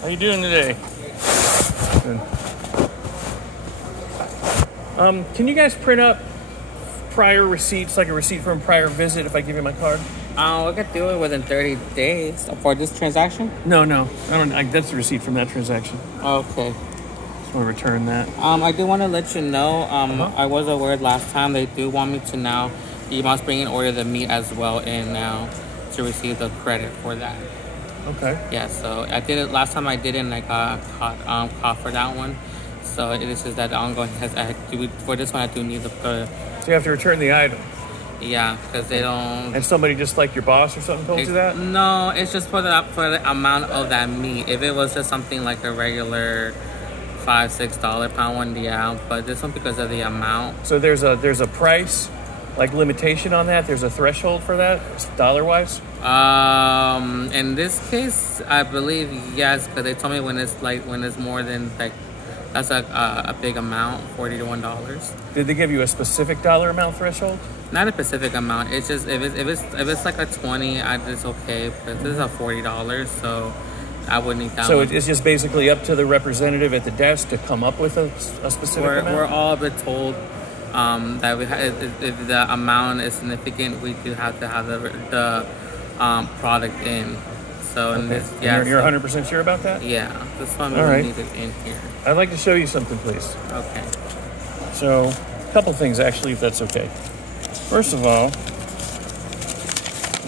How you doing today? Good. Can you guys print up prior receipts, like a receipt from a prior visit, if I give you my card? We could do it within 30 days for this transaction. No, I don't. That's the receipt from that transaction. Okay. Just want to return that. I do want to let you know. I was aware last time they do want me to now. You must bring in order the meat as well in now to receive the credit for that. Okay. Yeah. So I did it last time. I did it and I got caught for that one. So this is that ongoing test. For this one, I do need the. So you have to return the item. Yeah, because they don't. And somebody just like your boss or something told you that? No, it's just for the amount of that meat. If it was just something like a regular $5-6 pound one, yeah. But this one because of the amount. So there's a price, like limitation on that. There's a threshold for that, dollar wise. In this case, I believe yes, because they told me when it's more than like. That's a big amount, $40 to $1. Did they give you a specific dollar amount threshold? Not a specific amount. It's just if it's like a 20, it's okay. But this is a $40, so I would need that. So one. it's just basically up to the representative at the desk to come up with a specific amount. We're all been told that if the amount is significant, we do have to have the product in. So in this, yeah, you're 100% sure about that? Yeah, this one all right. Need it in here. I'd like to show you something, please. Okay. So, a couple things actually, if that's okay. First of all,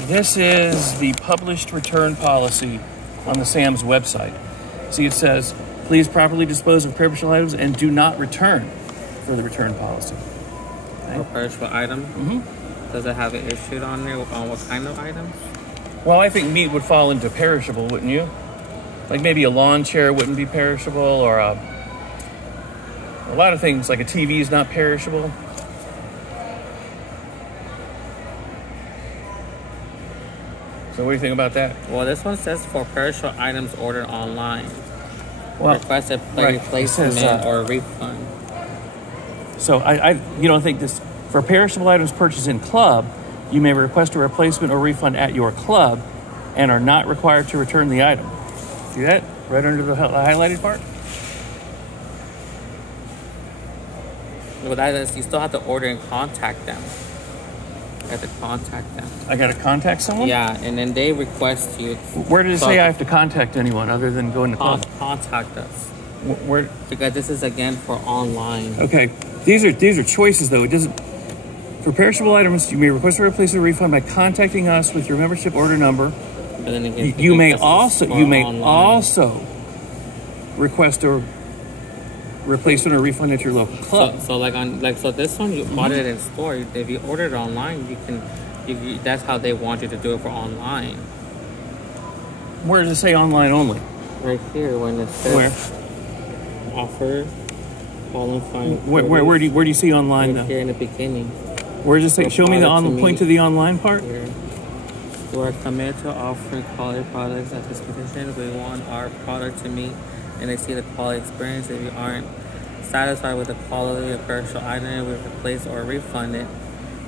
this is the published return policy on the Sam's website. See, it says, please properly dispose of perishable items and do not return for the return policy. Okay. For perishable item? Mm-hmm. Does it have it issued on there on what kind of items? Well, I think meat would fall into perishable, wouldn't you? Like maybe a lawn chair wouldn't be perishable, or a lot of things, like a TV is not perishable. So what do you think about that? Well, this one says for perishable items ordered online. Well, request a right. replacement or refund. So you don't think this, for perishable items purchased in club, you may request a replacement or refund at your club and are not required to return the item. See that? Right under the highlighted part? Well, that is, you still have to order and contact them. You have to contact them. I got to contact someone? Yeah, and then they request you. Where did it say I have to contact anyone other than going to club? Contact us. Where? Because this is, again, for online. Okay. These are choices, though. It doesn't... For perishable items, you may request a replacement or refund by contacting us with your membership order number. But then again, you may also request a replacement or refund at your local club. So this one you bought it in store. If you order it online, you can. That's how they want you to do it for online. Where does it say online only? Right here when it says where offer. Call and find. Where do you see online right though? Here in the beginning. Where does it say? Show me the point to the online part. Here. We are committed to offering quality products at this position. We want our product to meet and exceed the quality experience. If you aren't satisfied with the quality of perishable item, we replace or refund it.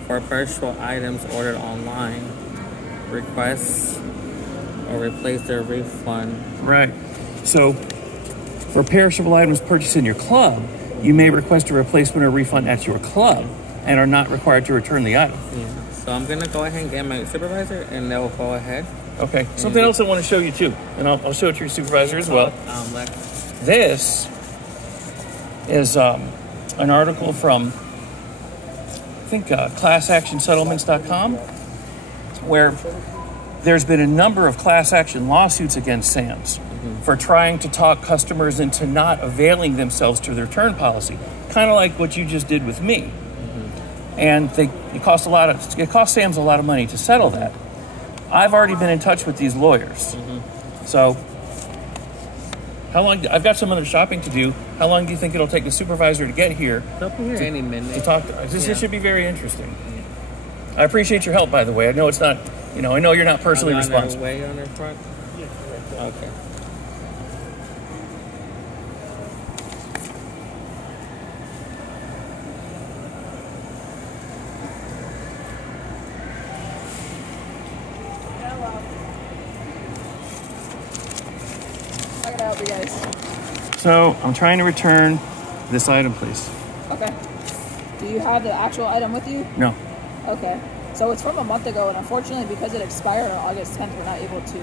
For perishable items ordered online, request or replace their refund. Right. So, for perishable items purchased in your club, you may request a replacement or refund at your club and are not required to return the item. Yeah. So I'm going to go ahead and get my supervisor, and they'll go ahead. Okay. Something else I want to show you, too. And I'll show it to your supervisor as well. This is an article from, I think, ClassActionSettlements.com, where there's been a number of class action lawsuits against Sam's for trying to talk customers into not availing themselves to the return policy, kind of like what you just did with me. And it cost Sam's a lot of money to settle that. I've already been in touch with these lawyers. So how long? I've got some other shopping to do. How long do you think it'll take the supervisor to get here? They'll be here any minute. To talk to us. This should be very interesting. I appreciate your help, by the way. I know it's not, I know you're not personally responsible. Way on their front? Okay. help you guys? So I'm trying to return this item, please. Okay. Do you have the actual item with you? No. Okay. So it's from a month ago, and unfortunately, because it expired on August 10th, we're not able to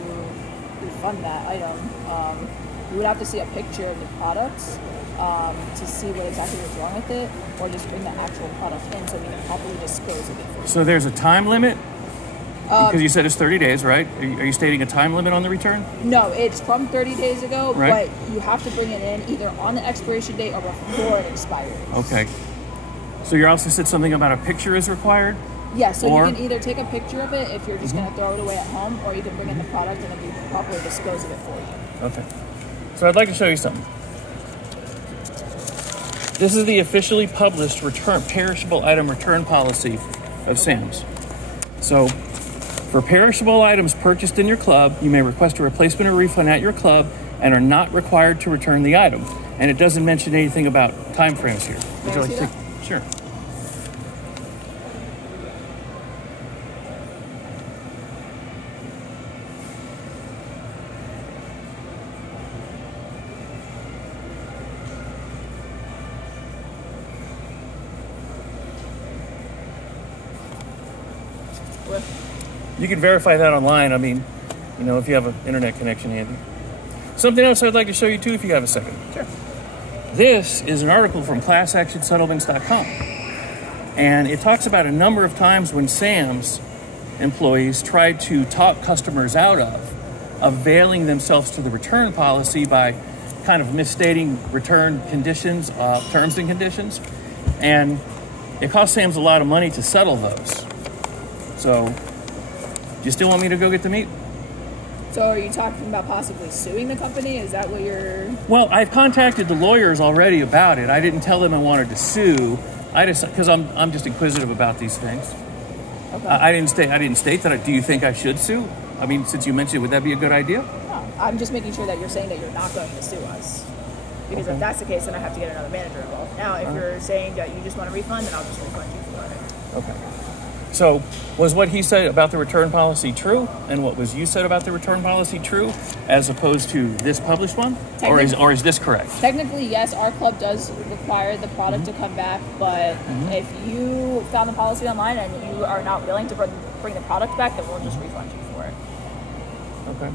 refund that item. You would have to see a picture of the product to see what exactly was wrong with it, or just bring the actual product in so we can properly dispose of it for you. So there's a time limit? Because you said it's 30 days, right? Are you stating a time limit on the return? No, it's from 30 days ago, right, but you have to bring it in either on the expiration date or before it expires. Okay. So you also said something about a picture is required? Yeah, so you can either take a picture of it if you're just going to throw it away at home, or you can bring in the product and then we can properly dispose of it for you. Okay. So I'd like to show you something. This is the officially published perishable item return policy of Sam's. So, for perishable items purchased in your club, you may request a replacement or refund at your club and are not required to return the item. And it doesn't mention anything about time frames here. Would you like to see that? Sure. You can verify that online. I mean, you know, if you have an internet connection handy. Something else I'd like to show you too, if you have a second. Sure. This is an article from ClassActionSettlements.com, and it talks about a number of times when Sam's employees tried to talk customers out of availing themselves to the return policy by kind of misstating return conditions, terms and conditions, and it cost Sam's a lot of money to settle those. So, do you still want me to go get the meat? So are you talking about possibly suing the company? Is that what you're... Well, I've contacted the lawyers already about it. I didn't tell them I wanted to sue. I just, because I'm just inquisitive about these things. Okay. I didn't state that. Do you think I should sue? I mean, since you mentioned it, would that be a good idea? No, I'm just making sure that you're saying that you're not going to sue us. Because if that's the case, then I have to get another manager involved. Now, if you're saying that you just want a refund, then I'll just refund you for it. Okay. So, was what he said about the return policy true? And what was you said about the return policy true, as opposed to this published one? Or is this correct? Technically, yes, our club does require the product to come back, but if you found the policy online and you are not willing to bring the product back, then we'll just refund you for it. Okay.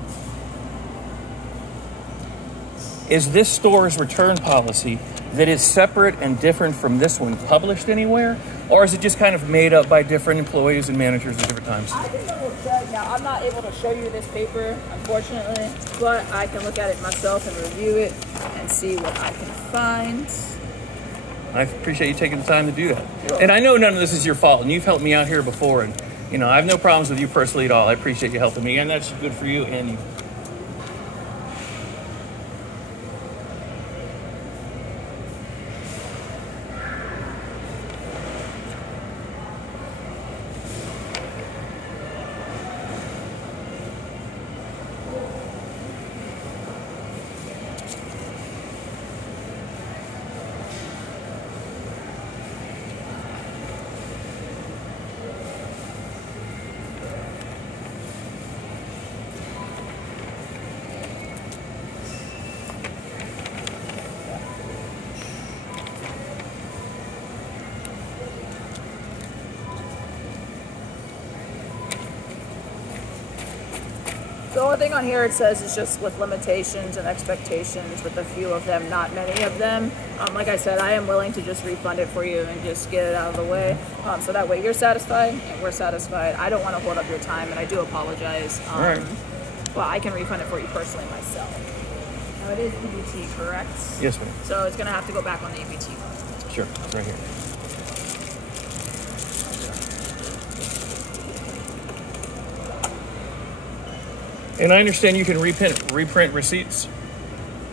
Is this store's return policy that is separate and different from this one published anywhere? Or is it just kind of made up by different employees and managers at different times? I can double check. Now, I'm not able to show you this paper, unfortunately, but I can look at it myself and review it and see what I can find. I appreciate you taking the time to do that. Sure. And I know none of this is your fault, and you've helped me out here before, and you know, I have no problems with you personally at all. I appreciate you helping me, and that's good for you and you. The only thing on here it says is just with limitations and expectations, with a few of them, not many of them. Like I said, I am willing to just refund it for you and just get it out of the way. So that way you're satisfied and we're satisfied. I don't want to hold up your time, and I do apologize. Right. Well, I can refund it for you personally myself. Now it is EBT, correct? Yes, ma'am. So it's going to have to go back on the EBT. Sure, it's right here. And I understand you can reprint receipts?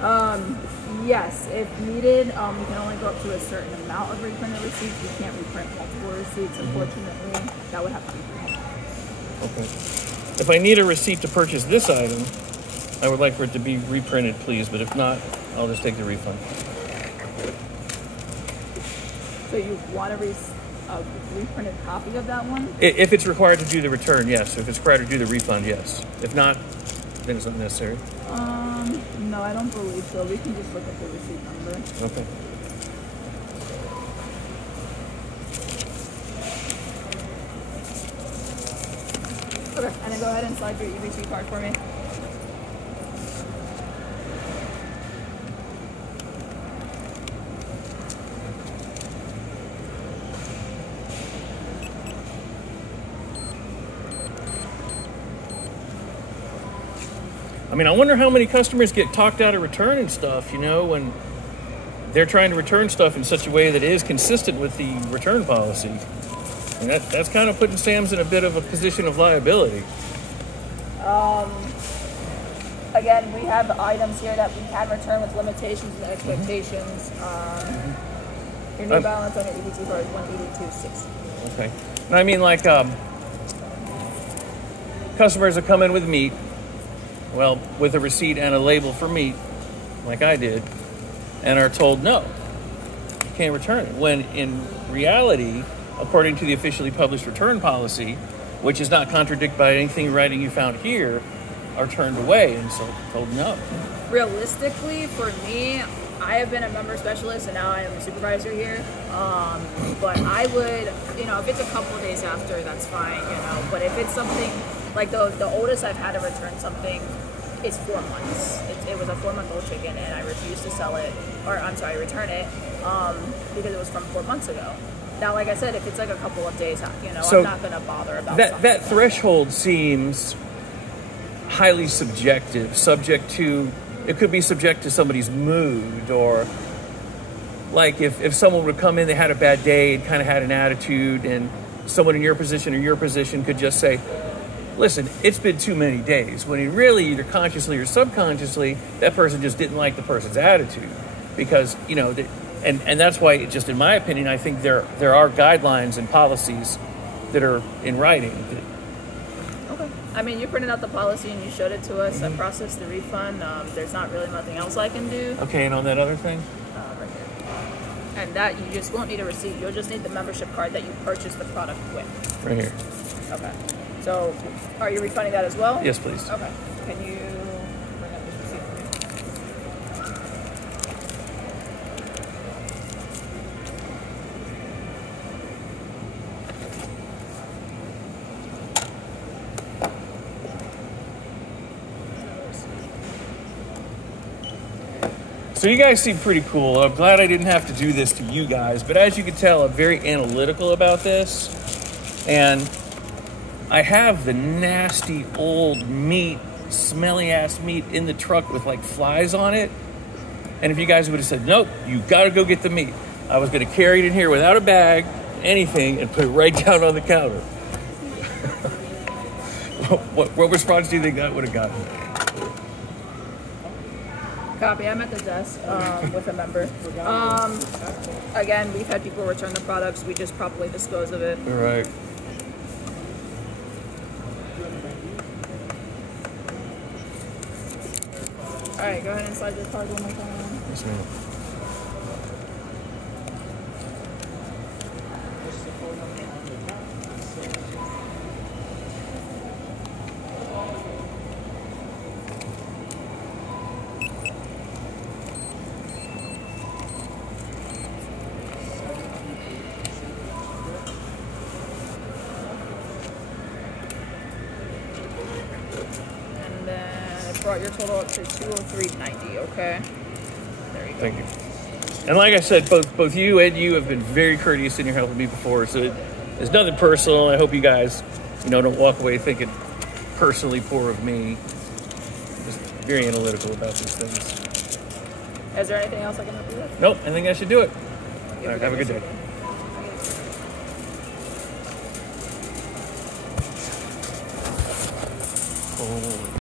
Yes, if needed. You can only go up to a certain amount of reprinted receipts. You can't reprint multiple receipts, unfortunately. That would have to be reprinted. Okay. If I need a receipt to purchase this item, I would like for it to be reprinted, please. But if not, I'll just take the refund. So you want a reprinted copy of that one? If it's required to do the return, yes. If it's required to do the refund, yes. If not, then it's not necessary. No, I don't believe so. We can just look at the receipt number. Okay. Okay, and then go ahead and slide your EBT card for me. I mean, I wonder how many customers get talked out of returning stuff, you know, when they're trying to return stuff in such a way that is consistent with the return policy. And that's kind of putting Sam's in a bit of a position of liability. Again, we have items here that we can return with limitations and expectations. Your new balance on your EBT card is $182.60. Okay. And I mean, like, customers that come in with meat, well, with a receipt and a label for meat, like I did, and are told, no, you can't return it. When in reality, according to the officially published return policy, which is not contradicted by anything in writing you found here, are turned away and so told no. Realistically, for me, I have been a member specialist and now I am a supervisor here. But I would, you know, if it's a couple of days after, that's fine, you know. But if it's something like the oldest I've had to return something is 4 months. It was a 4-month-old chicken and I refused to sell it, or I'm sorry, return it, because it was from 4 months ago. Now, like I said, if it's like a couple of days, you know, so I'm not going to bother about that threshold seems highly subjective, it could be subject to somebody's mood, or like if someone would come in, they had a bad day and kind of had an attitude, and someone in your position or your position could just say, listen, it's been too many days, when really, either consciously or subconsciously, that person just didn't like the person's attitude. Because, you know, and that's why, just in my opinion, I think there are guidelines and policies that are in writing. Okay. I mean, you printed out the policy and you showed it to us. I processed the refund. There's not really nothing else I can do. Okay, and on that other thing? Right here. And that, you just won't need a receipt. You'll just need the membership card that you purchased the product with. Right here. Okay. So, are you refunding that as well? Yes, please. Okay. Can you bring up this receipt for me? So you guys seem pretty cool. I'm glad I didn't have to do this to you guys, but as you can tell, I'm very analytical about this. And I have the nasty old meat, smelly ass meat in the truck with like flies on it. And if you guys would have said, nope, you gotta go get the meat, I was gonna carry it in here without a bag, anything, and put it right down on the counter. What response do you think that would have gotten? Copy. I'm at the desk with a member. Again, we've had people return the products. We just properly dispose of it. All right. All right, go ahead and slide your card one more time. Yes, ma'am. Brought your total up to $203.90. Okay, there you go. Thank you. And like I said, both you and you have been very courteous in your help with me before, so it's nothing personal. I hope you guys, you know, don't walk away thinking personally poor of me. Just very analytical about these things. Is there anything else I can help you with? Nope, I think I should do it. All right, have a good day. Oh.